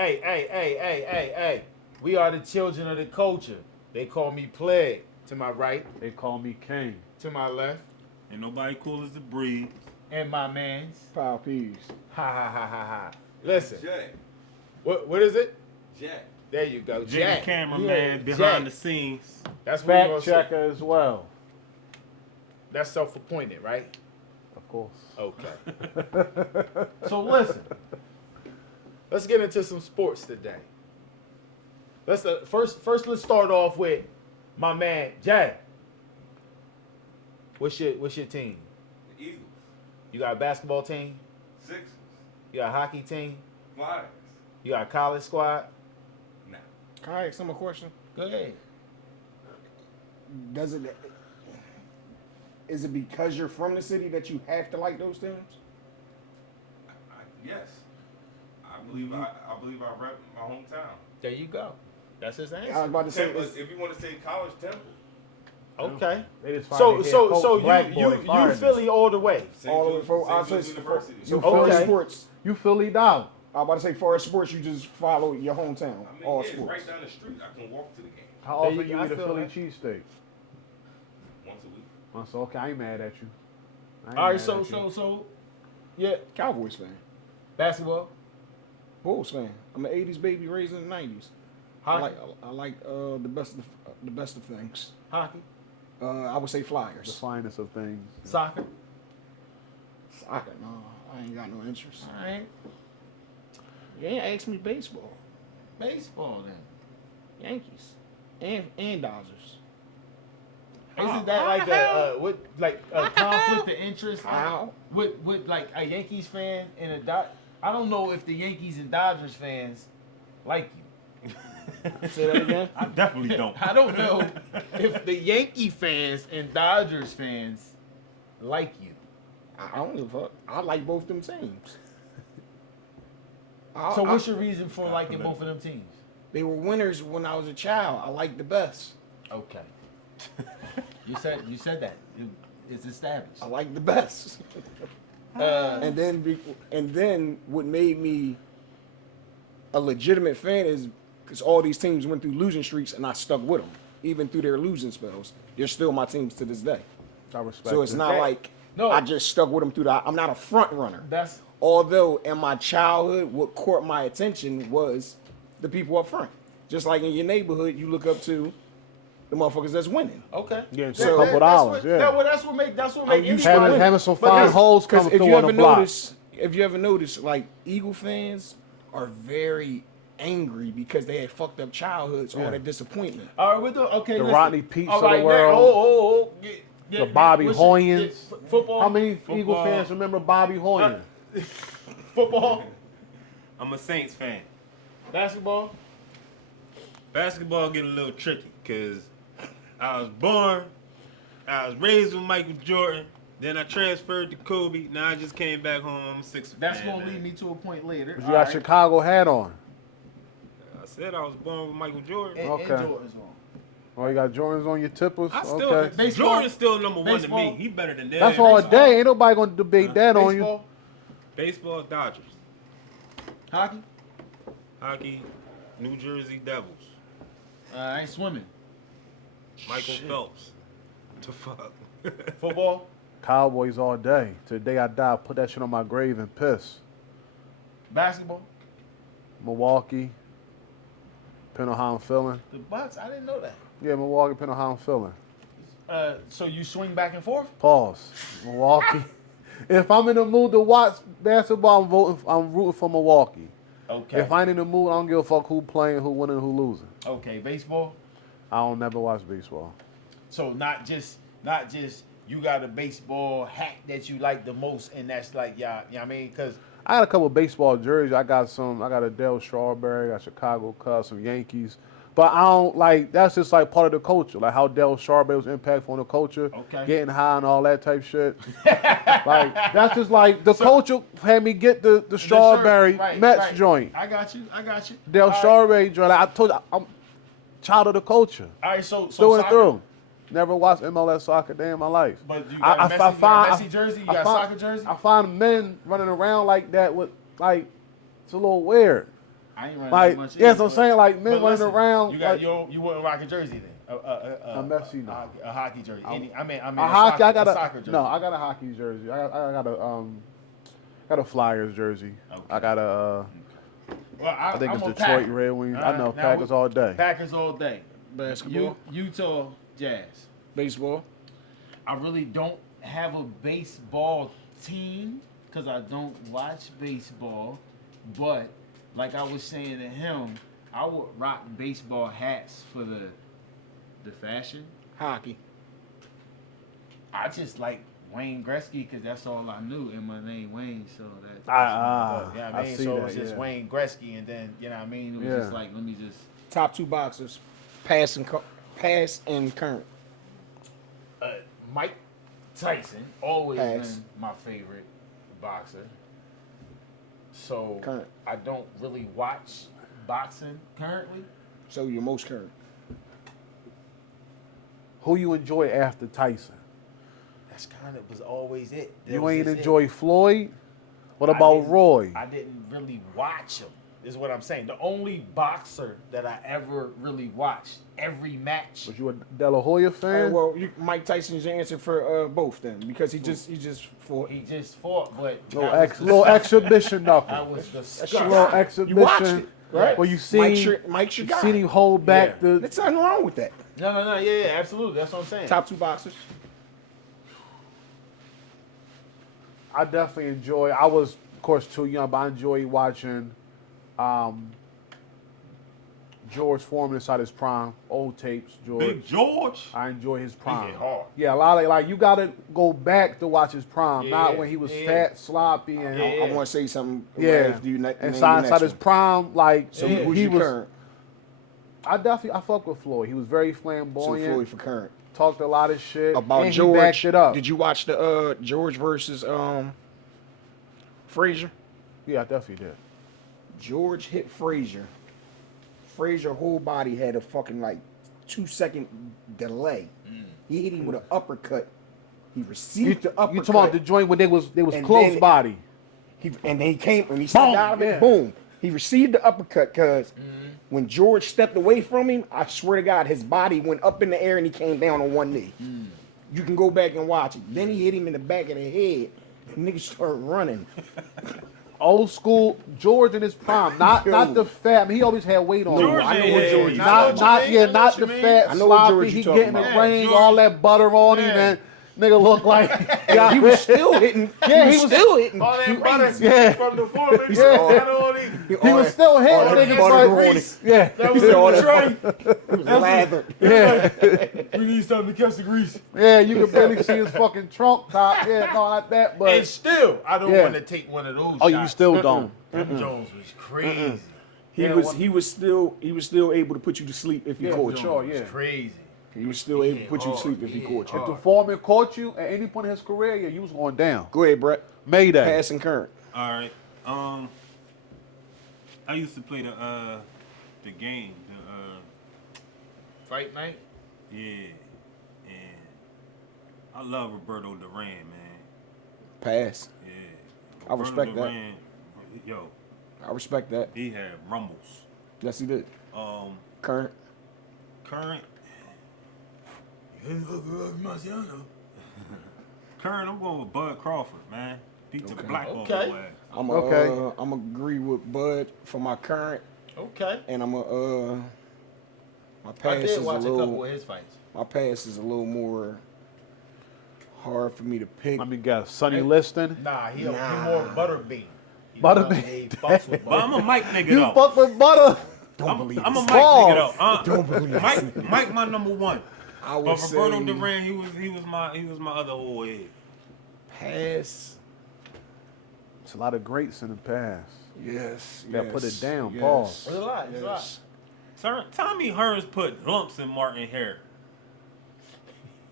Hey. We are the children of the culture. They call me Plague to my right, They call me King. to my left, Ain't nobody cool as the breeze. and my man's. Powell, peez. Ha. Listen, Jack. what is it? Jack. There you go, Jay Jack. the cameraman Yeah, behind Jack. the scenes. That's what you gonna Fact say. checker as well. That's self-appointed, right? Of course. Okay. So listen, let's get into some sports today. Let's first let's start off with my man Jay. What's your team? The Eagles. You got a basketball team? Sixers. You got a hockey team? Flyers. You got a college squad? Nah. Can I ask him a question? Go ahead. Is it because you're from the city that you have to like those teams? Yes. I believe I rep my hometown. There you go. That's his I was answer. about to say, Temple, if you want to say college, Temple. Okay. They just So fired their head coach blackboard and you fired him. Philly all the way. St. all the way Jude- for St. Jude's University. So Okay. for sports, You Philly down. I was about to say for sports, you just follow your hometown. I mean, All yeah, it's sports. right down the street. I can walk to the game How There often you you go. eat a I feel Philly that. cheesesteak? once a week. Once, okay, I ain't mad at you. I ain't All right, mad so at you. yeah, Cowboys fan, basketball, Bulls fan. I'm an '80s baby, raised in the '90s. I hockey, like the best of things. hockey, I would say The Flyers. finest of things. soccer. Soccer, no, I ain't got no interest. All right, You ain't ask me baseball. baseball then. Yankees and Dodgers. Isn't that like a conflict of interest? How? With like a Yankees fan and a I don't know if the Yankees and Dodgers fans like you. Say that again. I definitely don't. I don't know if the Yankee fans and Dodgers fans like you. I don't give a fuck. I like both them teams. So what's your reason for liking both of them teams? They were winners when I was a child. I like the best. Okay. you said that. It's established. I like the best. And then what made me a legitimate fan is because all these teams went through losing streaks and I stuck with them. Even through their losing spells, they're still my teams to this day. I respect So it's it. not like No. I just stuck with them through I'm not a front runner. That's Although in my childhood, what caught my attention was the people up front. Just like in your neighborhood, you look up to the motherfuckers that's winning. okay. Getting to a couple dollars, yeah. That's what make used anybody to win. Having some But fine listen, holes Because coming through on the block. if you ever notice, like Eagle fans are very angry because they had fucked up childhoods, all that disappointment. All right, we're doing okay. The listen. Rodney Peets All of the right, world. Get, The Bobby what's your- Hoyans. get football. How many Eagle Football. fans remember Bobby Hoyans? Football, I'm a Saints fan. basketball. Basketball get a little tricky because I was raised with Michael Jordan. Then I transferred to Kobe. Now I just came back home. I'm a Sixers That's fan. gonna man. lead me to a point later. You got Chicago hat on. I said I was born with Michael Jordan. And Okay. Jordan's on. Oh, you got Jordans on your tippers? I still, Okay. Baseball. Jordan's still number one to Baseball. me. He better than that. That's all day. Ain't nobody gonna debate that on you. Baseball, Baseball, Dodgers. hockey. Hockey, New Jersey Devils. I ain't swimming. Michael Phelps. The fuck. Football, Cowboys all day. Till the day I die, put that shit on my grave and piss. basketball. Milwaukee. Depending on how I'm feeling. The Bucks. I didn't know that. Yeah, Milwaukee, depending on how I'm feeling. So you swing back and forth. Pause. Milwaukee. If I'm in the mood to watch basketball, I'm rooting for Milwaukee. Okay. If I ain't in the mood, I don't give a fuck who playing, who winning, who losing. Okay, baseball. I don't never watch baseball. So not just you got a baseball hat that you like the most, and that's like you know what I mean? Because I got a couple of baseball jerseys. I got a Dale Strawberry, I got Chicago Cubs, some Yankees. But I don't like, that's just like part of the culture. Like how Dale Strawberry was impactful on the culture. Okay. Getting high and all that type shit. Like, that's just like, the culture had me get the Strawberry Mets joint. I got you. Dale All right. Strawberry joint. Like, I told you, I'm child of the culture. All right, so Through and soccer? through. Never watched MLS soccer day in my life. But you got a Messi jersey, you got a soccer jersey? I find men running around like that with, like, it's a little weird. I ain't running Like, that much. yes, either, I'm saying like men but running listen, around. You got like, you wouldn't rock a jersey then. A Messi, no. A hockey jersey. I mean a hockey. I got a a soccer jersey. no. I got a hockey jersey. Got a Flyers jersey. Okay. I got a. Well, I think I'm it's a Detroit Packer. Red Wings. All I right, know now Packers all day. Packers all day. Basketball, Utah Jazz. baseball. I really don't have a baseball team because I don't watch baseball. But like I was saying to him, I would rock baseball hats for the fashion. Hockey. I just like Wayne Gretzky because that's all I knew, and my name Wayne, so that's you know what I mean. see So that, it was just yeah. Wayne Gretzky, and then you know what I mean. It was Yeah. just like let me just Top 2 boxers. Past and current. Mike Tyson always Pass. been my favorite boxer. So Current. I don't really watch boxing currently. So you're most current. Who you enjoy after Tyson? That's kind of was always it. That You was ain't just enjoy Floyd? What I about didn't- Roy? I didn't really watch him. Is what I'm saying. The only boxer that I ever really watched every match. Was you a De La Hoya fan? Well, Mike Tyson's your answer for both then, because he just fought. He just fought, but little exhibition I knuckle. was Shit. disgusted. Little You exhibition. watched it, right? Well, you seen Mike's your guy. seen him hold back Yeah. the. There's nothing wrong with that. No, yeah, absolutely. That's what I'm saying. Top 2 boxers. I definitely enjoy. I was, of course, too young, but I enjoy watching George Foreman inside his prime, old tapes. George, Big George. I enjoy his prime. hit hard. Yeah, a lot of like you got to go back to watch his prime, not Yeah, when he was yeah. fat, sloppy, and Yeah. I want to say something. yeah. If you name the Inside next his one. prime, like So Yeah. who's he your was. current? I fuck with Floyd. He was very So flamboyant. Floyd for current. Talked a lot of shit About and George. He backed it up. Did you watch the George versus Frazier? Yeah, I definitely did. George hit Frazier. Frazier whole body had a fucking like 2-second delay. He hit him with an uppercut. He received the uppercut. You talking about the joint when they was And close then- body? And then he came and he stepped Boom, out of it. yeah. Boom. He received the uppercut because when George stepped away from him, I swear to God, his body went up in the air and he came down on one knee. You can go back and watch it. Then he hit him in the back of the head. Niggas started running. Old school George in his prime, not the fat. I mean, he always had weight on. No, him. I know yeah, what yeah, George. yeah. Not the fat I know what sloppy. George you He talking getting the about. ring, George- all that butter on him, Yeah. and nigga look like He was still hitting. Yeah, he was still hitting. All that butter Yeah. from the foreman. Yeah. he was still hitting. all that Niggas butter like, on it. yeah, That was He said all in the that tray. He was lathered. yeah, We need something to catch the grease. yeah. You could barely see his fucking trunk top. Yeah, no, like that. And But still, I don't Yeah. want to take one of those oh, shots. you still don't. Them Jones was crazy. He was still able to put you to sleep if he Yeah, caught for you. sure. It was Yeah. crazy. He was still able to put you to sleep if he Yeah. caught you. If the foreman caught you at any point in his career, yeah, you was going down. Go ahead, Brett. Mayday. Pass and current. All right. I used to play the game. Fight night. Yeah, and I love Roberto Duran, man. Pass. Yeah. I respect that. Duran, yo, I respect that. he had rumbles. Yes, he did. Current. Current. Current, I'm going with Bud Crawford, man. He took a black ball Okay. away. I'm agree with Bud for my current, Okay. and my I pass did is a watch a couple little of his fights. more hard for me to pick. I mean, got Sonny Liston. Nah, he Nah. more butterbean. Butterbean. He fucks with But I'm a Mike nigga You though. fuck with butter. I'm a Mike Pause. nigga though. Don't believe Mike my number one. I would But say Roberto Duran, he was my other old head. pass. It's a lot of greats in the past. Yes. Gotta yes, put it down, yes, pause. There's a lot, there's a lot. yes. Sir, Tommy Hearns put lumps in Martin hair.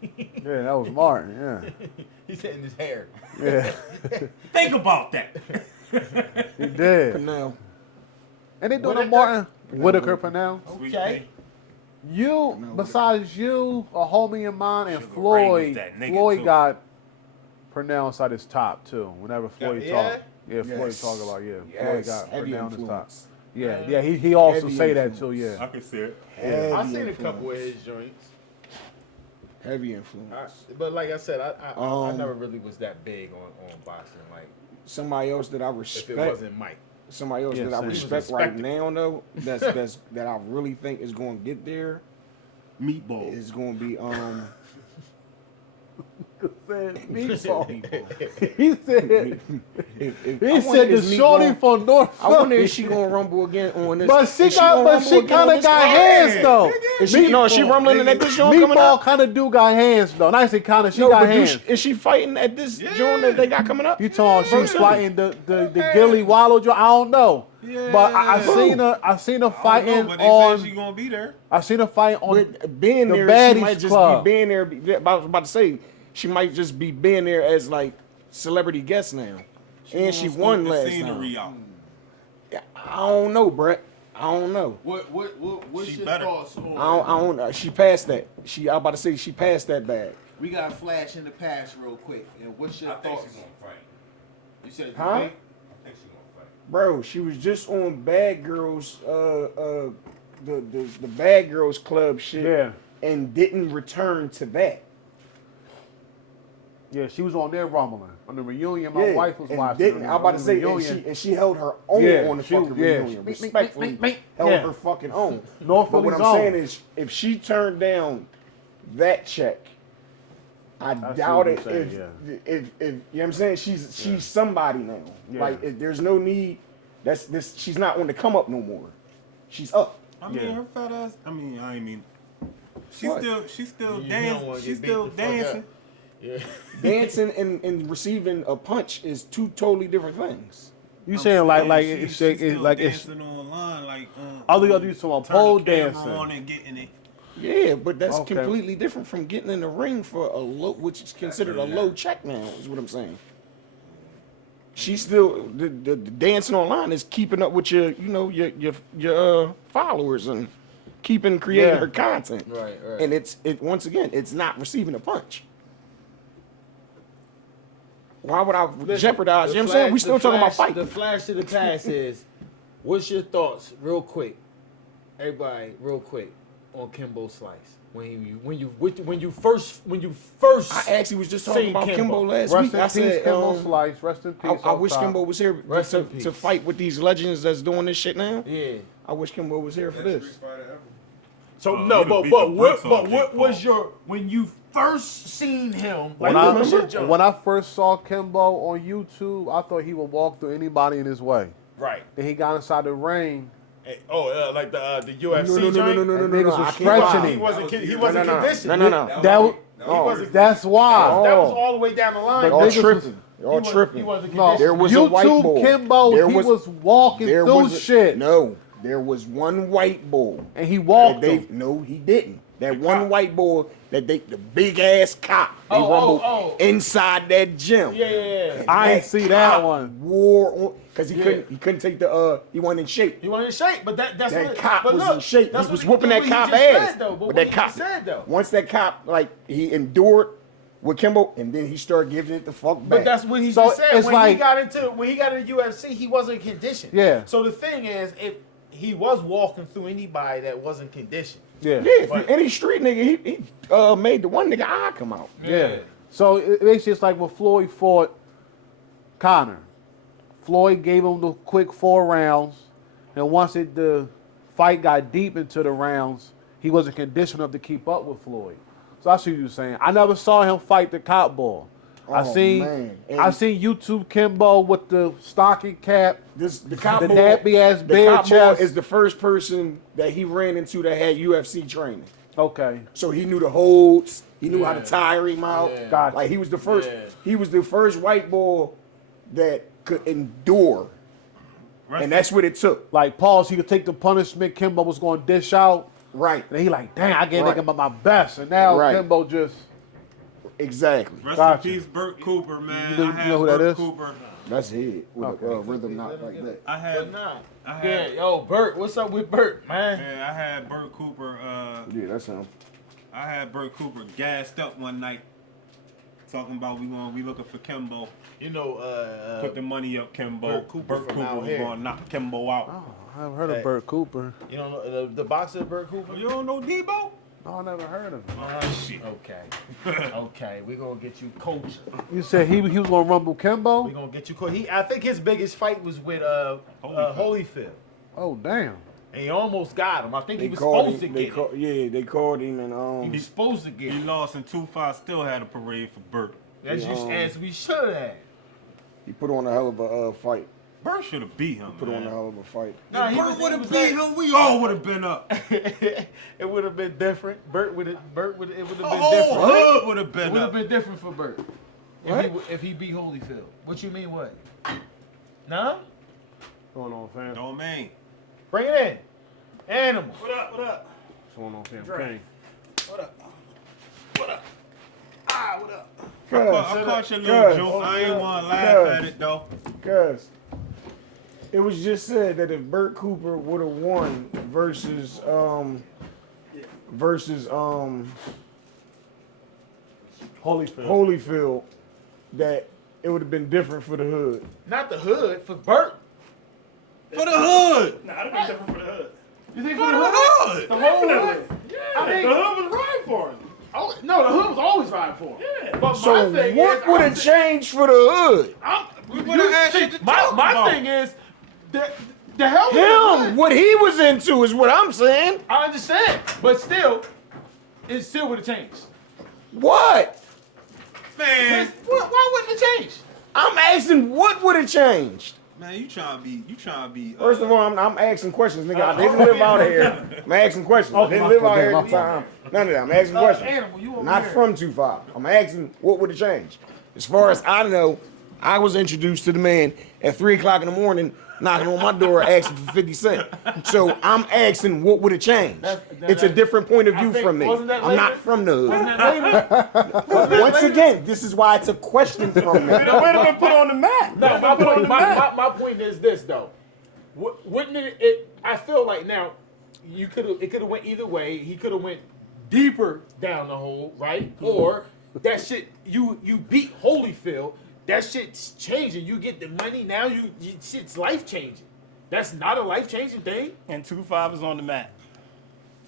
Yeah, that was Martin. Yeah, He's hitting his hair. yeah, Think about that. he did. Now, And they doing a Whitaker? Martin Whitaker Purnell. Sweet Okay. thing. You, besides you, a homie of mine, and Sugar Ray was Floyd. that nigga, Floyd too. got Purnell inside his top too. Whenever Floyd Yeah? talk, yeah, Floyd Yes. talk about Floyd Yes, got heavy Purnell in his top. influence. Yeah. He also Heavy say that influence. too. Yeah. I can see it. Heavy I seen a influence. couple of his joints. Heavy influence. But like I said, I Um, never really was that big on boxing. Like Somebody else that I if respect. it wasn't Mike. Somebody else Yeah, that I same. respect He was a right spectacle. now though, that I really think is going to get there Meatball. is going to be Meatball. Meatball. He said. If- He I wonder said the is shorty Meatball- from North. I wonder Philly. if she gonna rumble again on this. But is she gonna rumble kind again on of this got card? hands though. Is she, no, is she rumbling in that this joint coming Meatball up? kind of do got hands though. Not say kind of. She No, got but hands. is she fighting at this joint that they got coming up? You talking? She's Bro, fighting the Gilly Wallow joint. I don't know. But I seen her. I seen her fighting But they said she on. gonna be there. I seen her fighting on. But being the there, she Baddies might just Club. be being there. I was about to say she might just be being there as like celebrity guest now, and she won last time. Out. I don't know, Brett. I don't know. What's She your better. thoughts on? I don't. She passed that. I was about to say she passed that bag. We got a flash in the past real quick. And what's your I think thoughts? she's gonna fight. You said Huh? I think she's gonna fight. Bro, she was just on Bad Girls, the Bad Girls Club shit, Yeah. and didn't return to that. Yeah, she was on there rumbling on the reunion. My Yeah, wife was and watching. didn't. I was about to say, and she held her own Yeah, on the she- fucking yeah. reunion. Respectfully, held Yeah. her fucking own. North But what I'm Philly's saying own. is, if she turned down that check, I see doubt what it. you're saying, If you know what I'm saying, she's somebody now. Yeah. Like, there's no need. That's this. She's not on the come up no more. She's up. I mean, Yeah. her fat ass. I mean, What? she's still You don't dancing. wanna She's get still beat the fuck dancing. up. Yeah. Dancing and receiving a punch is two totally different things. You saying like She- it's she's still like it's dancing online, like all you gotta do is some turn pole the camera dancing. on and getting it. Yeah, but that's Okay. completely different from getting in the ring for a low, which is considered a low check now. Is what I'm saying. She's still the dancing online is keeping up with your followers and creating Yeah. her content. Right. And it once again, it's not receiving a punch. Why would I jeopardize? You know what I'm saying? We still talking about fight. The flash to the past is, what's your thoughts, real quick, everybody, real quick, on Kimbo Slice when you first I actually was just talking seen about Kimbo last Rest week. in I peace, said, Kimbo Slice. Rest in peace. I up wish top. Kimbo was here Rest in to peace. fight with these legends that's doing this shit now. Yeah. I wish Kimbo was here for Best this. street fighter ever. So Oh, no, he done beat the bricks off Jake what was Paul. your when you first seen him? When Like, what was your I, jump? when I first saw Kimbo on YouTube, I thought he would walk through anybody in his way. Right. Then he got inside the ring. Like the UFC No, joint. And niggas was I can't stretching lie. him. He wasn't No, conditioned. no. That was, wasn't- that's why. That was all the way down the line. Y'all niggas tripping. He Y'all wasn't- tripping. He wasn't No, conditioned. There was a YouTube white bull. Kimbo, There he was- was walking There through was shit. No, there was one white bull. And he walked That him. no, he didn't. That one white bull the big ass cop. They rumbled inside that gym. Yeah. And I ain't see that cop one. Wore on because he couldn't take the he wasn't in shape. He wasn't in shape, but that's That what, cop but was look, in shape. that's He was what whooping that what he cop just ass. Said, though, but But what that he cop, just said, though. once that cop he endured with Kimbo, and then he started giving it the fuck back. But that's what he So just said. it's When like- he got into UFC, he wasn't conditioned. Yeah. So the thing is, if he was walking through anybody that wasn't conditioned. Yeah. yeah, if you, any street nigga, he made the one nigga eye come out. Yeah. So it basically it's like when Floyd fought Conor. Floyd gave him the quick 4 rounds, and once the fight got deep into the rounds, he wasn't conditioned enough to keep up with Floyd. So I see what you're saying. I never saw him fight the cop ball. I Oh, seen man. YouTube Kimbo with the stocking cap, The cop the ball, nappy ass the bare cop ball chest. is the first person that he ran into that had UFC training. Okay. So he knew the holds. He knew how to tire him out. Yeah. Gotcha. Like he was the first. Yeah. He was the first white boy that could endure, and that's what it took. Like pause, he could take the punishment Kimbo was going to dish out. Right. And he like, damn, I gave Right. nigga my best. And now Right. Kimbo just, Exactly. Rest Gotcha. in peace, Burt Cooper, man. You I know had who that Burt is? Cooper. That's it with Okay. a rhythm not like that. I But had, not. I Yeah, had, yo, Bert, what's up with Bert, man? I had Burt Cooper. Yeah, that's him. I had Burt Cooper gassed up one night. talking about we looking for Kimbo. You know, Put the money up, Kimbo. Bert Cooper from out was here. gonna knock Kimbo out. Oh, I haven't heard Hey. of Bert Cooper. You don't know the boxer Bert Cooper? You don't know Debo? No, I never heard of him. Shit. Okay. Okay. We're gonna get you coach. You said he was gonna rumble Kimbo? We gonna get you coach. I think his biggest fight was with Holyfield, Oh damn. and he almost got him. I think he They was called supposed to him. get him. They called him, and He's supposed to get He it. lost in 2-5. Still had a parade for Bert. As we should have. he put on a hell of a fight. Bert should have beat him. Put on a man. hell of a fight. Nah, If he Bert was- would he have was beat like- him, we all would have been up. It would have been different. It would have been The different. whole hood would have It been would have up. been different for Bert. What? If he beat Holyfield. What you mean what? Nah? What's going on, fam? No man. Bring it in. Animal. What up? What up? What's going on, fam? King? What up? What up? Ah, what up? I Cuz, caught your little Cuz, joke. I ain't want to laugh Cuz. at it though. cuz it was just said that if Bert Cooper would have won versus Holyfield, that it would have been different for the hood. Not the hood, for Bert. For the hood. Nah, it'd be different for the hood. You think For for the the hood? hood. The whole hood? Yeah, I mean- the hood was right for him. Oh, no, the hood was always riding for him. Yeah. But So my thing what is, would have changed for the hood? We would've had shit to my talk about. thing is, the hell with the Him, hood. what he was into is what I'm saying. I understand, but still, it still would have changed. What? Man, Why wouldn't it change? I'm asking what would have changed. man, you trying to be. First of all, I'm asking questions, nigga. I didn't live out here. I'm asking questions. I didn't live out here at the time. None of that. I'm asking questions. Animal, you over Not here. from 2-5. I'm asking what would have changed. As far as I know, I was introduced to the man at 3 o'clock in the morning, knocking on my door asking for 50 cents. So I'm asking what would have changed. It's a different point of view think- from me. wasn't that I'm not later? from the hood. Wasn't that later? Once again, this is why it's a question from me. It would have been put on the map. No, my point is this though. Wouldn't it? I feel like now, it could have went either way. He could have went deeper down the hole, right? Or that shit, you beat Holyfield. That shit's changing. You get the money now. You shit's life changing. That's not a life changing thing. And 2-5 is on the map.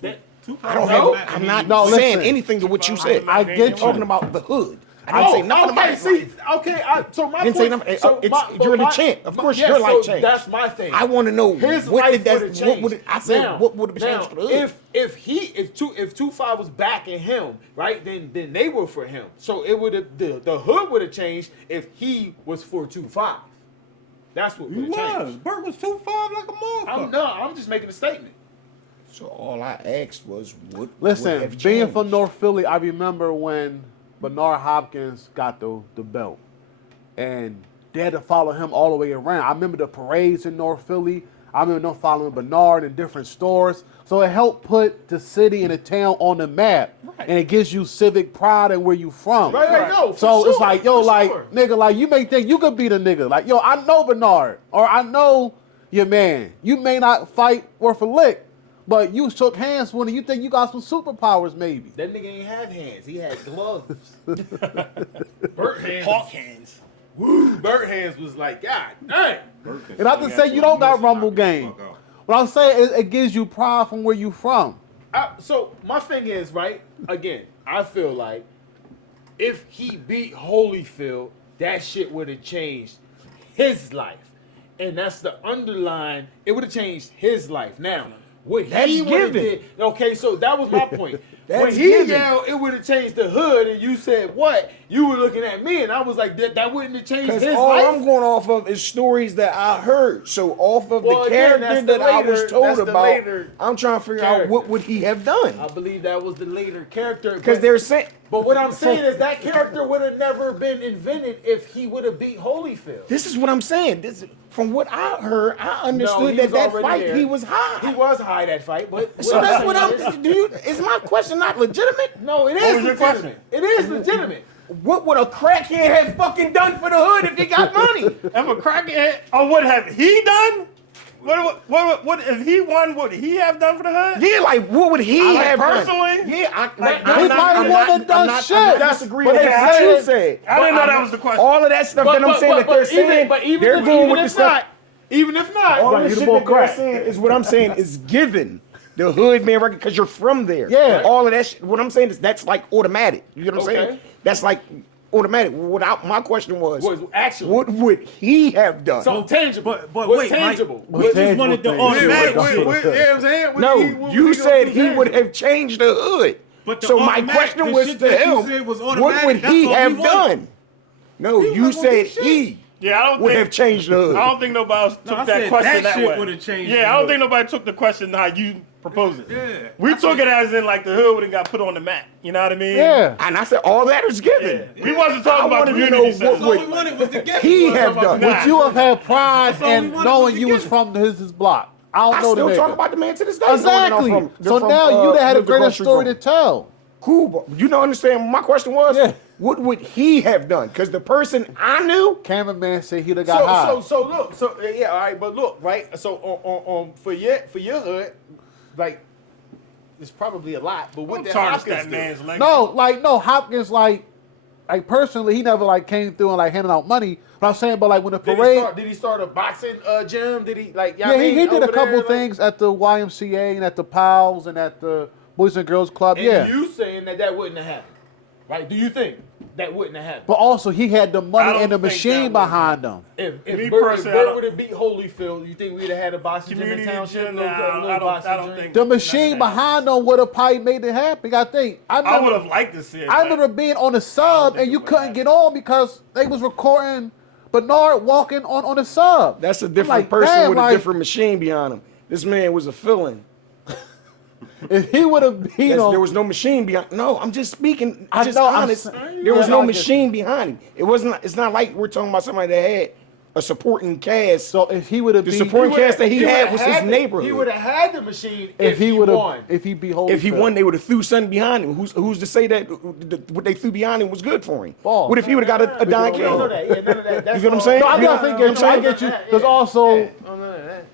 That I don't No, have. I'm not No, saying listen. anything to what you said. I get I'm talking about the hood. I didn't say nothing okay, about see, life. okay. So my I didn't say point, nothing. so You're the champ. Of course, your life changed. That's my thing. I want to know His what life did that. would have changed. What would it, I said? Now- what would have now, changed for the hood? if 2-5 was backing him, right? Then they were for him. So it would have the hood would have changed if he was for 2-5. That's what He would have was. changed. Bert was 2-5 like a motherfucker. I'm just making a statement. So all I asked was what. would Listen, have being changed? from North Philly, I remember when Bernard Hopkins got the belt, and they had to follow him all the way around. I remember the parades in North Philly. I remember them following Bernard in different stores. So it helped put the city and the town on the map, and it gives you civic pride in where you from. Right, no. So for it's sure, like, yo, for like, sure. nigga, like, you may think you could beat a nigga. Like, yo, I know Bernard, or I know your man. You may not fight worth a lick, but you shook hands with him. You think you got some superpowers, maybe. That nigga ain't have hands. He had gloves. Bert hands. Hawk hands. Woo, Bert hands was like, God dang. And not to say you don't got rumble game. What I'm saying is it gives you pride from where you from. So my thing is, right, again, I feel like if he beat Holyfield, that shit would have changed his life. And that's the underline, it would have changed his life. Now, what That's he would have given. did, okay, so that was my point. When That's he given. yelled, it would have changed the hood, and you said, what? You were looking at me, and I was like, that wouldn't have changed Because his all life? I'm going off of is stories that I heard. So off of Well, the again, character that's the that I was later- told that's the about, later I'm trying to figure out character. what would he have done. I believe that was the later character. Because but- they're saying. But what I'm saying is that character would have never been invented if he would have beat Holyfield. This is what I'm saying. This, from what I heard, I understood he that was that already fight there. he was high. He was high that fight, but So that's what saying I'm. Do you? Is my question not legitimate? No, it was is your question? legitimate. It is legitimate. What would a crackhead have fucking done for the hood if he got money? If a crackhead, or what have he done? What if he won? What would he have done for the hood? Yeah, like what would he Like, have personally? done? Yeah, He probably wouldn't have done shit. I'm not disagreeing But with they what you said- said. I didn't know that was the question. All of that stuff that I'm saying that they're saying, they're going with the stuff. Even if not, All Right, the you shit the that bull they're crap. saying is what I'm saying is given. The hood man record because you're from there. Yeah. All of that shit. What I'm saying is that's like automatic. You know what I'm Okay. saying? That's like automatic. Without my question was actually what would he have done? something tangible. But What's wait, Mike, tangible? we just wanted the thing. automatic Yeah, shit. yeah. You know what I'm saying? What no, he- what you he said gonna do he would tangible? have changed the hood. But the So my automatic- question the was shit to that you him, said was what automatic, would that's he all we have wanted. done? No, you wasn't gonna said do shit. he Yeah, I don't would think have changed the hood. I don't think nobody else took I that said question that that shit way. would've changed Yeah, the I don't hood. think nobody took the question how you proposed it. Yeah. We took it as in like the hood would have got put on the map. You know what I mean? Yeah. And I said all that is given. Yeah. We wasn't talking about wanted to community know center. what All we wanted was to get he have done. Nah. Would you have had pride That's all we in wanted knowing was to you was get from his block? I don't I know the still nigga. talk about the man to this day. Exactly. So now you'd have had a greater story to tell. Cool, but you don't understand what my question was? Yeah. What would he have done? Because the person I knew, Cameraman said he'd have got high. So look, yeah, all right, but look, right. So on for your hood, like it's probably a lot, but what Don't did tarnish Hopkins that do? man's legacy. No, Hopkins like personally, he never like came through and like handing out money. But I'm saying, but like when the parade, Did he start a boxing gym? Did he like? yeah, he did a couple things at the YMCA and at the Powell's and at the Boys and Girls Club. And Yeah, you saying that wouldn't have happened, right? Do you think that wouldn't have happened? but also he had the I money don't and the think that machine would behind him. If Me Bert personally, I don't- would have beat Holyfield, you think we'd have had a boxing gym in Community township? gym, Little I boxing don't gym? think The machine none of that. behind him would have probably made it happen. I think. I would have liked to see it. I but- remember being on the sub think and you it would couldn't happen. get on because they was recording Bernard walking on the sub. that's a I'm different like, person damn, with a like, different machine behind him. This man was a fill-in. If he would have beat him, There was no machine behind. No, I'm just speaking. I Just know, I'm honest. saying- There was Yeah, no I get machine behind him. It wasn't. It's not like we're talking about somebody that had a supporting cast. so if he would have The beat, supporting cast that he had would've was his the- neighborhood. He would have had the machine if he would won. have, if he beat Holyfield. If he won, they would have threw something behind him. Who's to say that what they threw behind him was good for him? Ball. What if he would have got a Don We don't know King? that. Yeah, none of that. That's You get what I'm all- saying? No, I You gotta know think what I'm that I saying? get you. Yeah, Because also, yeah, none of that.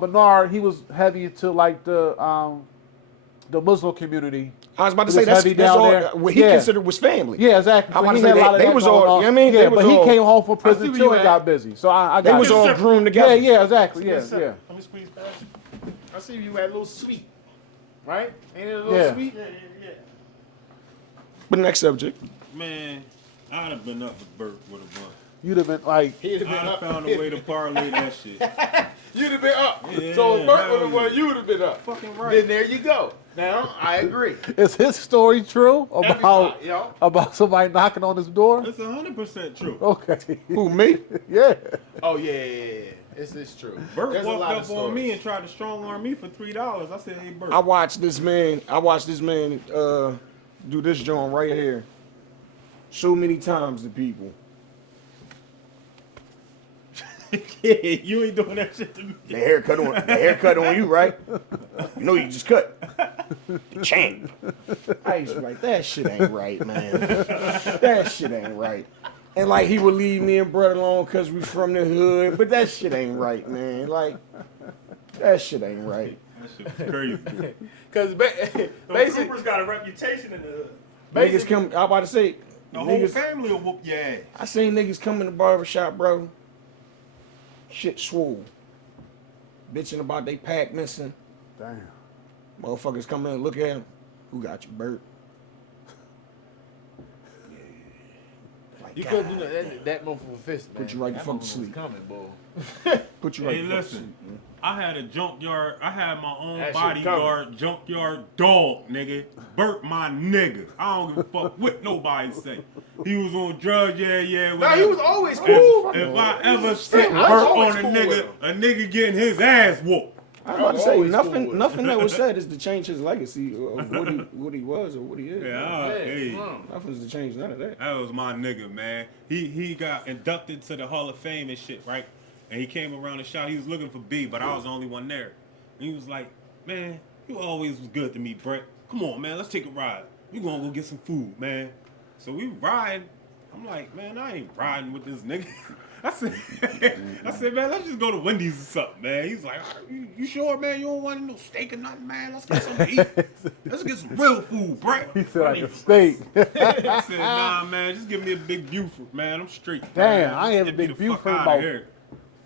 Bernard, he was heavy into like the Muslim community. I was about to He say was that's heavy down all there. what he Yeah. considered was family. Yeah, exactly. I'm So about he to had say a lot of they that was going all. on. You know what I mean? Yeah, They was but he all- came home from see prison where too you and at. got busy. So I They got was it. all groomed together. Yeah, exactly. Yeah. Let me squeeze past you. I see you had a little sweet, right? Ain't it a little Yeah. sweet? Yeah. But next subject. Man, I'd have been up if Bert would have won. You'd have been like, He'd have I'd been have up. found a way to parlay that shit. You'd have been up. Yeah, So if Bert hell would have won, yeah. you would have been up. Fucking right. Then there you go. Now I agree. is his story true about Everybody, yo. about somebody knocking on his door? That's 100% true. Okay. Who, me? Yeah. Oh yeah. This is true. Bert There's a walked lot up of on me stories. and tried to strong arm me for $3. I said, hey, Bert. I watched this man do this joint right here so many times to people. Yeah, you ain't doing that shit to me. The haircut on you, right? You know you just cut. The chain. I used to be like, that shit ain't right, man. That shit ain't right. And like he would leave me and brother alone because we from the hood, but that shit ain't right, man. Like, that shit ain't right. That shit was crazy. Because Those basically, Coopers got a reputation in the hood. Niggas come, I about to say, The whole niggas, family will whoop your ass. I seen niggas come in the barbershop, bro. Shit swole. Bitching about they pack missing. Damn. Motherfuckers come in and look at him. Who got you, Bert? Like, you God, couldn't do that motherfucker fist, man. Put you right the That fuck to motherfucker was sleep. coming, boy. Put you right Hey, the fuck to listen. sleep, man. I had a junkyard. I had my own That shit bodyguard, junkyard dog, nigga. Bert, my nigga. I don't give a fuck what nobody say. He was on drugs, yeah. Nah, whatever. he was always cool. If I ever see I Bert was always on a cool with nigga, him. a nigga getting his ass whooped. I was about to say always cool with him. nothing that was said is to change his legacy of what he was or what he is. Yeah, hey. Nothing's to change none of that. That was my nigga, man. He got inducted to the Hall of Fame and shit, right? And he came around the shop. He was looking for B, but I was the only one there. And he was like, man, you always was good to me, Brett. Come on, man, let's take a ride. We gonna go get some food, man. So we riding. I'm like, man, I ain't riding with this nigga. I said, man, let's just go to Wendy's or something, man. He's like, you sure, man? You don't want no steak or nothing, man? Let's get something to eat. Let's get some real food, Brett. He said like a steak. I said, nah, man, just give me a big Buford, man. I'm straight. Damn, man. I ain't have a Get me big the fuck Buford outta about here.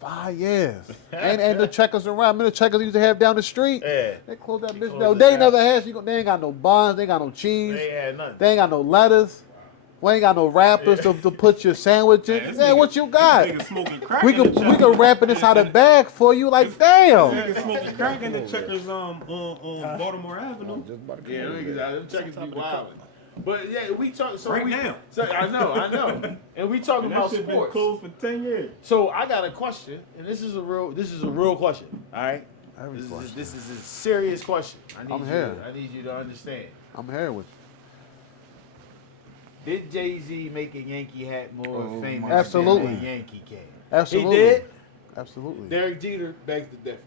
5 years. And the checkers around. Remember the checkers used to have down the street? Yeah. They closed that bitch closed down. it They down. never had, they ain't got no buns, they ain't got no cheese, They ain't had nothing. they ain't got no lettuce. We ain't got no wrappers to put your sandwich in. this Man, nigga- what you got? This nigga smoking crack We in the could checkers. wrap this out of bag for you. Like, damn. Nigga smoking crack in the checkers on Baltimore Avenue. Yeah, them checkers be wild. But yeah, we talk. So Right we, now. So I know, and we talking That about shit been sports. closed for 10 years. So I got a question, and this is a real question. All right, this is a serious question. I need you to understand. I'm here with you. Did Jay-Z make a Yankee hat more famous Absolutely. than a Yankee can? Absolutely. He did. Absolutely. Derek Jeter begs the difference.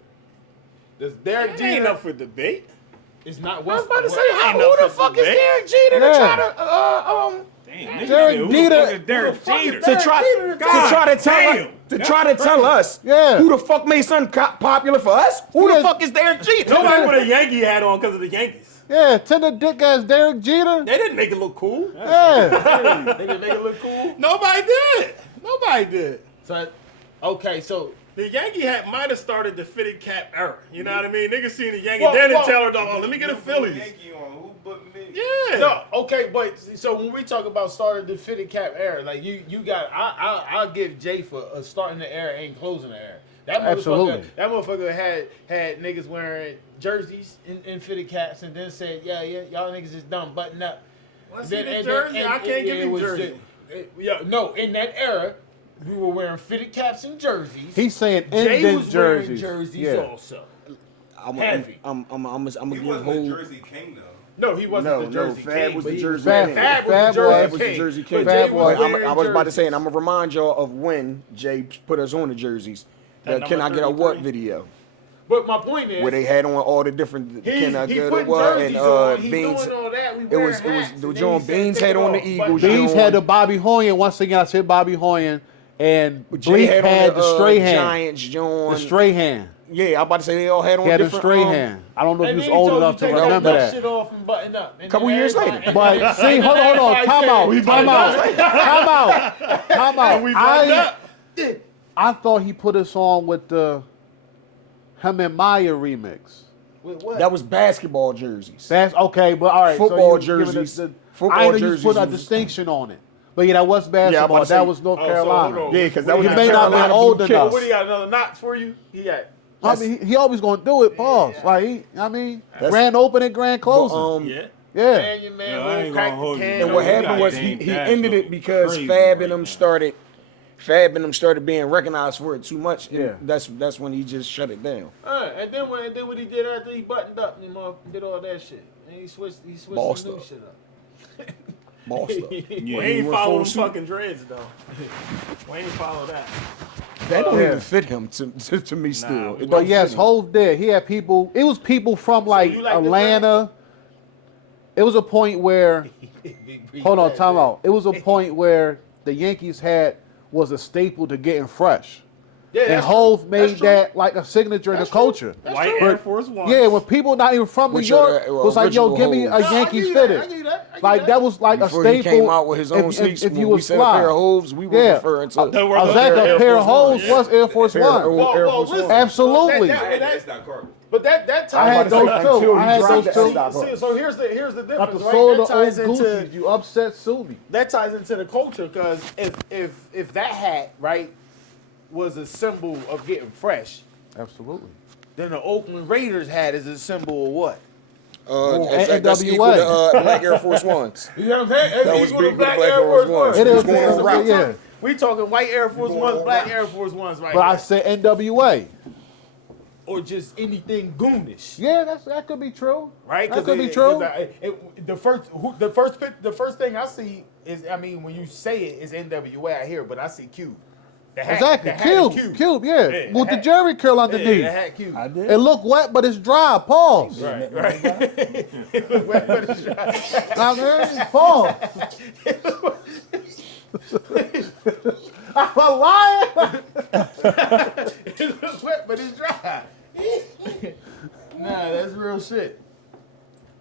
Does Derek It Jeter ain't up for debate. is not I was what's about to say, ain't who no the fucking fuck is debate. Derek Jeter to Yeah. try to Damn, nigga Derek said, who the Jeter- fuck is Derek Jeter? to try to tell us Yeah. who the fuck made something popular for us? Who Yeah. the fuck is Derek Jeter? Nobody put a Yankee hat on because of the Yankees. Yeah, tender dick ass Derek Jeter. They didn't make it look cool. Yeah. They didn't make it look cool. Nobody did. Nobody did. So, okay, so The Yankee hat might have started the fitted cap era. You know what I mean? Niggas seen the Yankee, Well, then they well- tell her, oh, let me get a Phillies. Yankee on who but me? Yeah. no, okay, but so when we talk about starting the fitted cap era, like you got, I'll give Jay for starting the era and closing the era. Absolutely. That motherfucker had niggas wearing jerseys and fitted caps, and then said, yeah, y'all niggas is dumb, button up. Let's Then- see the and- jersey. and- I can't give it him was jersey. no, in that era, we were wearing fitted caps and jerseys. He's saying Jay indent was wearing jerseys. jerseys Yeah. also. I'm Heavy. gonna He give wasn't a whole. Jersey king though. No, he wasn't No, the Jersey Fab king. was but the he Jersey Fab- king. Fab was Fab the Jersey was king. the Jersey But king. Jay Fab was was. wearing I was about to say, jerseys. and I'm gonna remind y'all of when Jay put us on the jerseys. That Can I number get a what 33? video? But my point is, Where they had on all the different he Can I get a put what jerseys and on. He Beans. doing all that. We It wearing was hats, the and John then he said, Beans take had it on the off. Eagles. But Beans John- had the Bobby Hoyen. Once again, I said Bobby Hoyen. And Jay Bleak had had on the stray hand. Giants, John. The stray hand. Yeah, I'm about to say they all had on He had a different. stray hand. I don't know if And he then was old told enough you to take remember that that. shit off and button up. And Couple then years everybody- later. and But then- see, and hold then on, everybody time said, out, "We time buttoned out, up." time out. We buttoned up. I thought he put us on with the him and Maya remix. With what? That was basketball jerseys. That's okay, but all right. Football so you giving jerseys. us Football I know you put jerseys a was- distinction on it. But yeah, that was I'm basketball. about to say- That was North Oh, so Carolina. hold on. Yeah, because that was He the may not be Carolina old Blue enough. What do you got? Another knots for you? He got. I mean, he always gonna do it. Pause. Like grand opening, grand closing. Yeah. Yeah. Man, your man Yo, I will ain't crack gonna the hold you, can. man. And No, what you happened got was Dame he Dash ended it looking because crazy Fab right and them now. started being recognized for it too much. And Yeah. that's when he just shut it down. And then what he did after he buttoned up and did all that shit. And he switched Bossed some new up. shit up. Bossed up. Yeah, We he ain't went follow full them suit. fucking dreads, though. We ain't follow that. That don't Yeah. even fit him to me still. It But don't yes, fit him. Hov did. He had people. It was people from like you like the Atlanta. It was a point where. Hold on, time out. It was a point where the Yankees hat was a staple to getting fresh. Yeah, And that's Hov true. made That's true. that like a signature in the That's true. culture. White But- Air Force One. Yeah, when people not even from New Which York are, was like, yo, original give me a Hovs. No, I Yankees give you that. I fitted. give you that. I give Like you that was like Before a he staple. came out with his own sneaks, if when you we was said fly. a pair of Hovs, we were Yeah. referring to They were Exactly, Air a pair of Force One, hoes yeah. was Air Force Pair of One. Well, Air well, Force listen. One. Absolutely. That- I had that stock carpet. But that ties I had into- those too. I had dropped those that too. stock. So here's the difference, Got the right? soul That of the old ties into Gucci's. You upset Subi. that ties into the culture because if that hat right was a symbol of getting fresh, Absolutely. then the Oakland Raiders hat is a symbol of what? That's equal to Black Air Force Ones. You know what I'm saying? That was Equal to big with Black Air Force Ones. It He is. was going on routes. Yeah. We talking white Air Force going Ones, on black routes. Air Force Ones, right? But I now. said NWA. Or just anything goonish, Yeah, that could be true. right? That could be true. The first thing I see is, I mean, when you say it is NWA, I hear, but I see Cube. The hat, Exactly. the hat is Cube. Cube, yeah. Yeah, With the hat. Jerry curl Yeah, underneath. the hat Cube. I did. It look wet, but it's dry. Pause. Right, right. But it's right. I mean, pause. I'm a liar. It looks wet, but it's dry. Nah, that's real shit.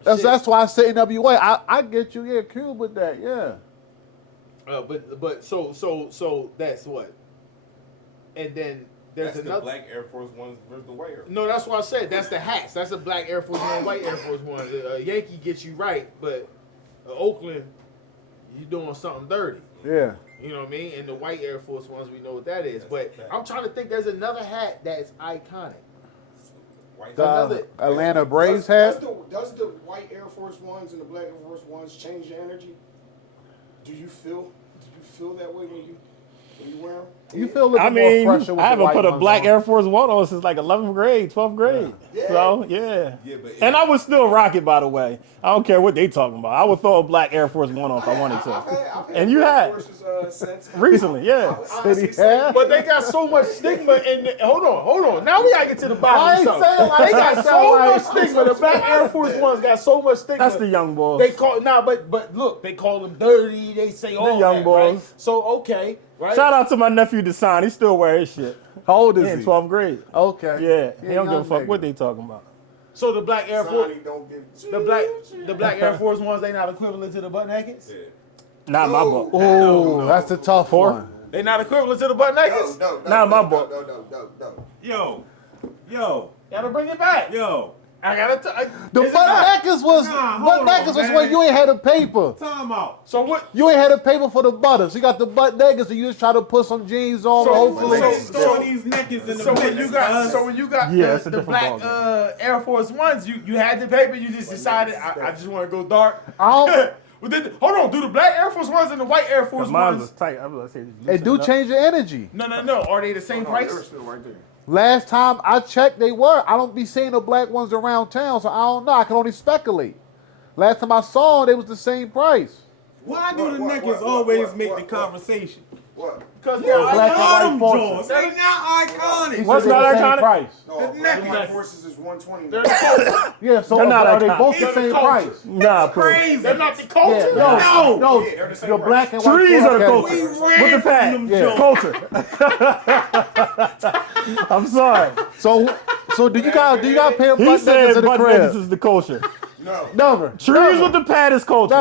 That's why I say NWA. I get you, yeah, Cube with that, yeah. But so that's what. And then there's That's another. the black Air Force Ones versus the white Air Force. No, that's what I said. That's the hats. That's a black Air Force One, white Air Force One. Yankee gets you right, but Oakland, you doing something dirty. Yeah. You know what I mean? And the white Air Force Ones, we know what that is. But I'm trying to think. There's another hat that's iconic. White The Atlanta Braves hat. Does the white Air Force Ones and the black Air Force Ones change your energy? Do you feel that way when you wear them? You feel a little I bit more mean, pressure with I the haven't white put a ones black on. Air Force One on since like 11th grade, 12th grade. Yeah. So, yeah. Yeah, but And I would still rock it, by the way. I don't care what they talking about. I would throw a black Air Force One on if I wanted to. I've had And you Air had. Forces, since Recently, yeah. honestly Did he have? But they got so much stigma in the, hold on. Now we gotta get to the I bottom ain't of saying something. like They got that, so like- much stigma. The black Air Force Ones got so much stigma. That's the young boys. They call but look, they call them dirty. They say all young that, boys. right? So okay, right? Shout out to my nephew Desan. He still wear his shit. How old He is in he? 12th grade. Okay. Yeah. He don't give a young fuck nigga. what they talking about. So the black Air Force, Sonny don't give the black Air Force Ones, they not equivalent to the butt nakeds. yeah. Not my book. Oh, that's the tough one. They not equivalent to the butt nakeds. Not my book. Yo. Gotta bring it back. I gotta. The is it butt not? nakeds was Nah, hold butt nakeds on, was man. when you ain't had a paper. Time out. So what? You ain't had a paper for the butter. So you got the butt nakeds and you just try to put some jeans on. So- Hopefully, Throw these neckets in the So when mix, you got, cuz. so when you got Yeah, it's a the different black Air Force Ones, you had the paper. You just decided I just want to go dark. I don't- Well, hold on. Do the black Air Force Ones and the white Air Force Mine Ones? was tight. I was gonna say it do change your energy. No. Are they the same price? Still right there. Last time I checked, they were. I don't be seeing the black ones around town, so I don't know. I can only speculate. Last time I saw them, they was the same price. Why do the What, niggas what, always what, make what, the what? conversation? What? Because Yeah, black and white them forces. joints. They not iconic. What's They the not same iconic? price. No, The black neck- Air Forces is 120. they're now. the culture. Yeah, so They're not are they iconic. both the They're the same culture. price? Nah, bro. Crazy. They're not the culture. Yeah, No. no, They're the same the price. black and white Trees are the forces. culture. We ran With the from pad. them Yeah. joints. Culture. I'm sorry. So do you got a pair of He butt nakeds said in the butt nakeds crib? is the culture. No. Never. Trees Never. with the pad is culture.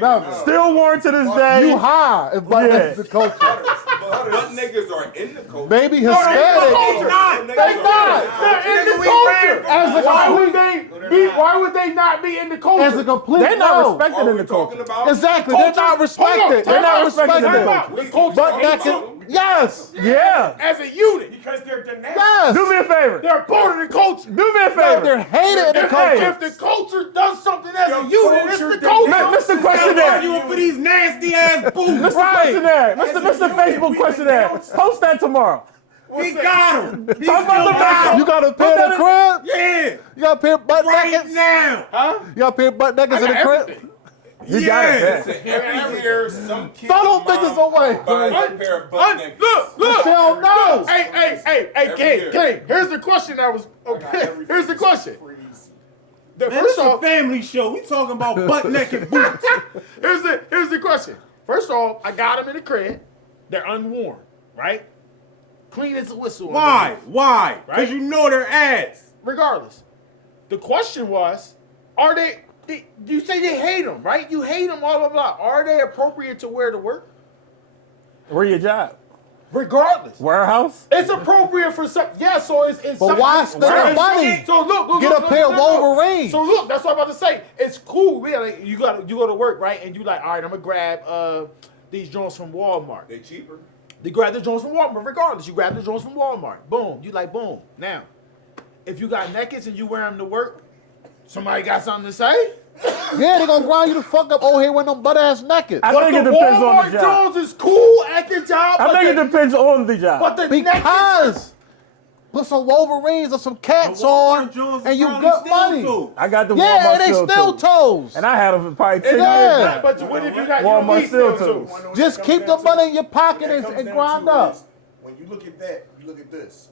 Never. Still worn to this day. You high if butt Yeah. nakeds is culture. But niggas are in the culture. Maybe They're Hispanic. not. They not. They're in the we culture. As a Why would complete, they be? Why would they not be in the culture? as a complete, They're not no. respected Are in we the talking culture. about? Exactly. They're not respected. They're not respected. Time out. The culture Butt hates naked. them Yes. Yeah. as a unit. Because they're the next. Yes. Do me a favor. They're part of the culture. Do me a No, favor. they're hated in the If culture. the culture does something as a unit, it's the culture. Mr. Questionnaire. You for these nasty ass boots. Mr. Questionnaire. Mr. Facebook Questionnaire. Post that tomorrow. He got him. He Talk about still the got back. him. You got a pair in the crib? Yeah. You got a pair of butt Right nakeds? now. You got a pair of butt nakeds in the got crib? everything. You got it, man. Listen, every year some kid Throw them bitches away. buys a pair of butt naked. Look. Hell no. Hey, Every year. King. Here's the question I was. Here's the question. Man, First this is a off, family show. We talking about butt naked boots. here's the question. First off, I got them in the crib. They're unworn, right? Clean as a whistle. Why? Why? Right? Because you know they're ads. Regardless, the question was, are they? You say they hate them, right? You hate them, blah blah blah. Are they appropriate to wear to work? Where your job? Regardless, Warehouse? it's appropriate for some. Yeah, so it's But some- why spend Right. the money? So look, Get a pair of Wolverines. So look, that's what I'm about to say. It's cool. Yeah, like, you go to work, right? And you like, all right, I'm gonna grab these joints from Walmart. They cheaper. They grab the joints from Walmart. Regardless, you grab the joints from Walmart. Boom. You like boom. Now, if you got nakeds and you wear them to work, somebody got something to say. Yeah, they gonna grind you the fuck up. Oh, here with them butt ass naked. I But think the it depends on Walmart the job. Jones is cool at the job. I but think it the- depends on the job. But the nakeds, Because put some Wolverines or some cats on, and you got money. I got the Yeah, Walmart and they steel still toes. toes. And I had them for probably 10 Yeah. years. But what if you got Walmart you still too? toes. Just keep the money in your pocket and grind up. When you look at that, you look at this.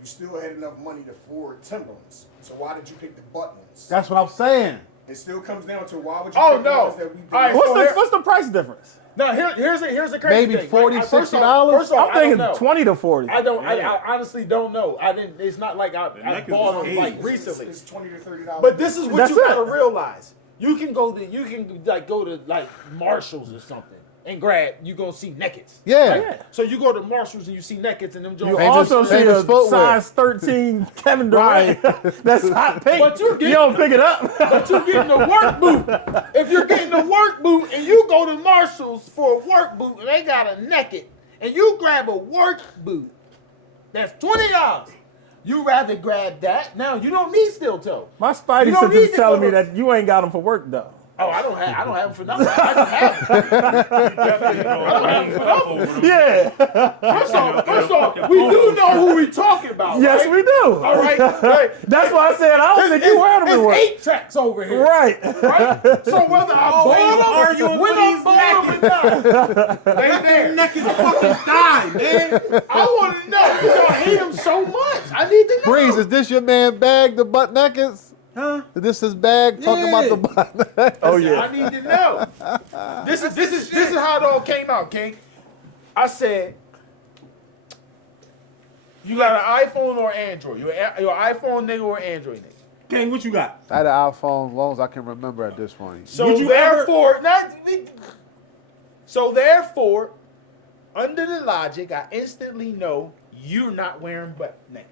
You still had enough money to afford Timberlands. So why did you pick the butt ones? That's what I'm saying. It still comes down to why would you Oh pick the no! ones that we did? All right, What's so the, here- what's the price difference? Now here's a crazy Maybe thing. $40, right? First $60? off, I'm I don't thinking know. 20 to 40. I don't. Yeah. I honestly don't know. I didn't. It's not like I Niggas bought is them like easy. recently. It's $20 to $30. But this is what That's you gotta it. realize. You can go to like Marshalls or something and grab. You gonna see nakeds. Yeah. Yeah. So you go to Marshalls and you see nakeds and them You joints. Famous- also see famous a footwear. size 13 Kevin Durant. That's hot pink. But you're You getting- don't pick it up. But you're getting a work boot. If you're getting a work boot and you go to Marshalls for a work boot and they got a naked and you grab a work boot, that's $20. You rather grab that. Now you don't need steel toe. My Spidey You don't sense need is to telling go me to- that you ain't got them for work though. Oh, I don't have them for nothing. I just have them. I don't have them for nothing. Yeah. First off, we do know who we talking about. Yes, right? we do. All right. Right. That's why I said I don't think you wear them It's to work. 8 tracks over here. Right. Right? So whether I bought them, arguing when for I'm these bought them or not, they there. Niggas fucking die, man. I want to know because y'all hate him so much. I need to know. Breeze, is this your man bag, the butt nakeds? Huh? Is this his bag talking about the butt nakeds? Oh I yeah. need to know. This is how it all came out, King. I said, you got an iPhone or Android? You're an iPhone nigga or Android nigga? King, what you got? I had an iPhone as long as I can remember at this point. So Would you therefore, so therefore, under the logic, I instantly know you're not wearing butt nakeds.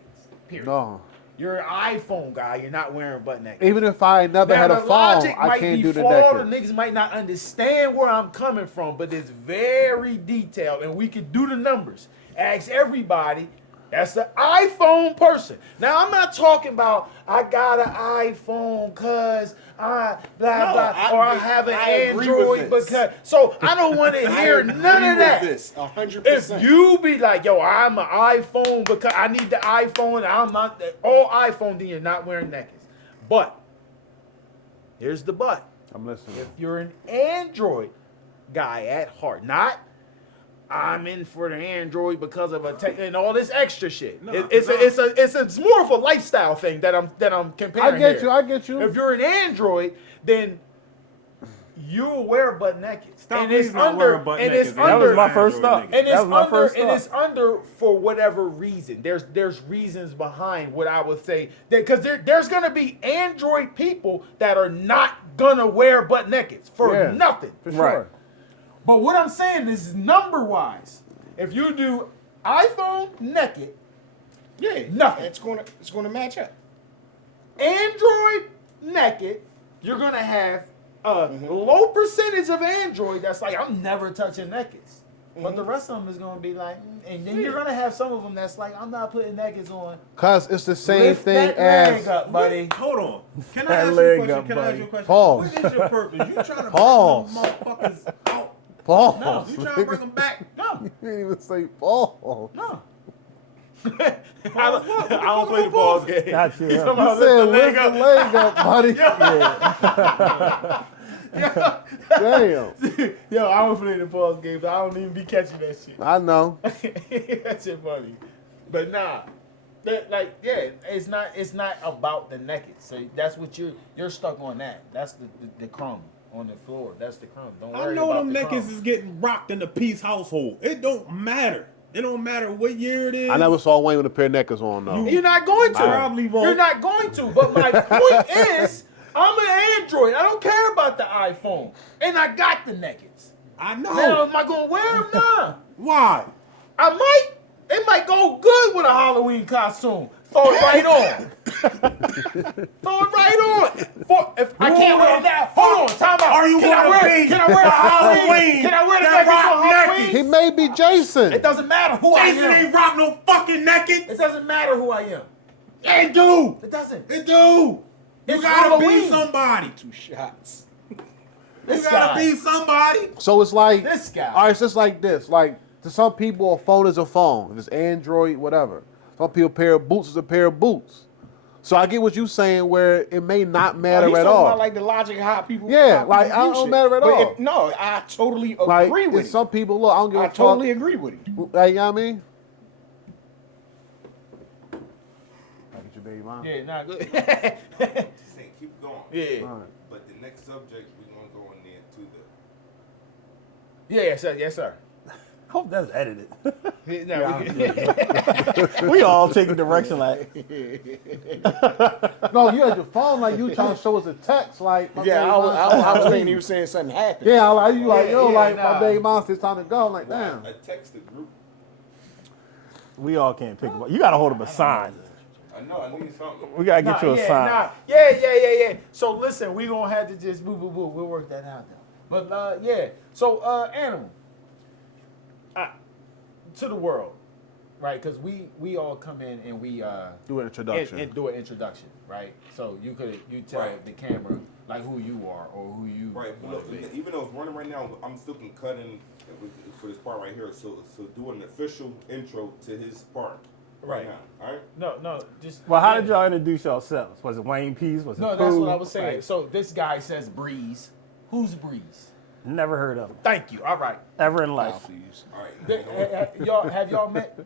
Period. No. You're an iPhone guy. You're not wearing butt naked. Even if I never had a the phone, logic I might can't be do the flawed, or naked. niggas might not understand where I'm coming from, but it's very detailed, and we can do the numbers. Ask everybody. That's the iPhone person. Now I'm not talking about I got an iPhone cause I blah blah or I have an I agree with Android this. because so I don't want to hear none of that. This 100%. If you be like, yo, I'm an iPhone because I need the iPhone, and I'm not all iPhone, then you're not wearing nakeds. But here's the but. I'm listening. If you're an Android guy at heart, not I'm in for the Android because of a tech and all this extra shit. No, It's more of a lifestyle thing that I'm comparing. I get here. you. I get you. If you're an Android, then you'll wear butt naked. Stop and it's please not under wearing butt and naked. it's That That under was my first thought. and it's That was my under first and thought. it's under for whatever reason. There's reasons behind what I would say because there's gonna be Android people that are not gonna wear butt nakeds for Yeah, nothing. For sure. Right. But what I'm saying is number wise, if you do iPhone naked, yeah, nothing. It's gonna match up. Android naked, you're gonna have a low percentage of Android that's like I'm never touching nakeds. But the rest of them is gonna be like, and then you're gonna have some of them that's like I'm not putting nakeds on. Cause it's the same Lift thing that as leg up, buddy. Hold on. Can I That ask you a leg question? up, Can I ask buddy. you a question? Pause. What is your purpose? You trying to Pause. bring them motherfuckers out? Paul. No, You trying to bring them back? No, You didn't even say Paul. no. I don't play the balls game. Got you, He's yeah. talking You about said lift lift the the leg up. leg up, buddy. Damn. Yo, I don't play the balls game, but I don't even be catching that shit. I know. That shit funny. But nah. It's not about the naked. So that's what you're stuck on that. That's the crumb on the floor. That's the crumb. Don't worry I know about them the niggas crumb. is getting rocked in the peace household. It don't matter. It don't matter what year it is. I never saw Wayne with a pair of knickers on though. You're not going to. Probably won't. You're not going to. But my point is, I'm an Android. I don't care about the iPhone. And I got the nakeds. I know. Now, am I going to wear them? Nah. Why? I might. It might go good with a Halloween costume. Throw it right on. Throw it right on. If I can't wear it now. Hold on. Time out. Are you Can I gonna wear? be Can I wear a Halloween? Halloween Can I wear the that nakeds rock on Halloween? He may be Jason. It doesn't matter who I Jason am. ain't rock no fucking naked. It doesn't matter who I am. It do. It doesn't. It do. You It's gotta Halloween. be somebody. 2 shots. You This gotta guy. be somebody. So it's like This guy. All right, it's just like this. Like to some people, a phone is a phone. It's Android, whatever. Some people, a pair of boots is a pair of boots. So I get what you're saying, where it may not matter He's at talking all. about like the logic of how people. Yeah, how like, people I view don't shit. matter at But all. no, I totally Like, agree with it's it. some people, look, I don't give a I fuck. totally agree with it. Like, you know what I mean? I get your baby mom. Yeah, not good. Just saying, keep going. Yeah. All right. But the next subject we're gonna go in there to Yeah, yes, sir. Yes, sir. Hope that's edited. No, We all take a direction like, No, you had your phone like you trying to show us a text like. my Yeah, baby I was monster. thinking he was saying something happened. Yeah, like you like yo yeah, like nah. my baby monster. It's time to go. I'm like damn. I texted group. we all can't pick them up. You got to hold up a sign. I know, I need something. We got to get you a sign. Yeah. So listen, we gonna have to just boo. We'll work that out though. But yeah. So animal. To the world, right? Because we all come in and we Do an introduction. and do an introduction, right? So you tell Right. the camera like who you are or who you Right, but want look, to be. even though it's running right now, I'm still cutting for this part right here. So do an official intro to his part Right. now. All right. No, just. Well, how did y'all introduce yourselves? Was it Wayne Peez? Was it No, that's Pooh? what I was saying. Like, So this guy says Breeze. Who's Breeze? never heard of him. Thank you. All right. Ever in life. All right. Y'all have y'all met?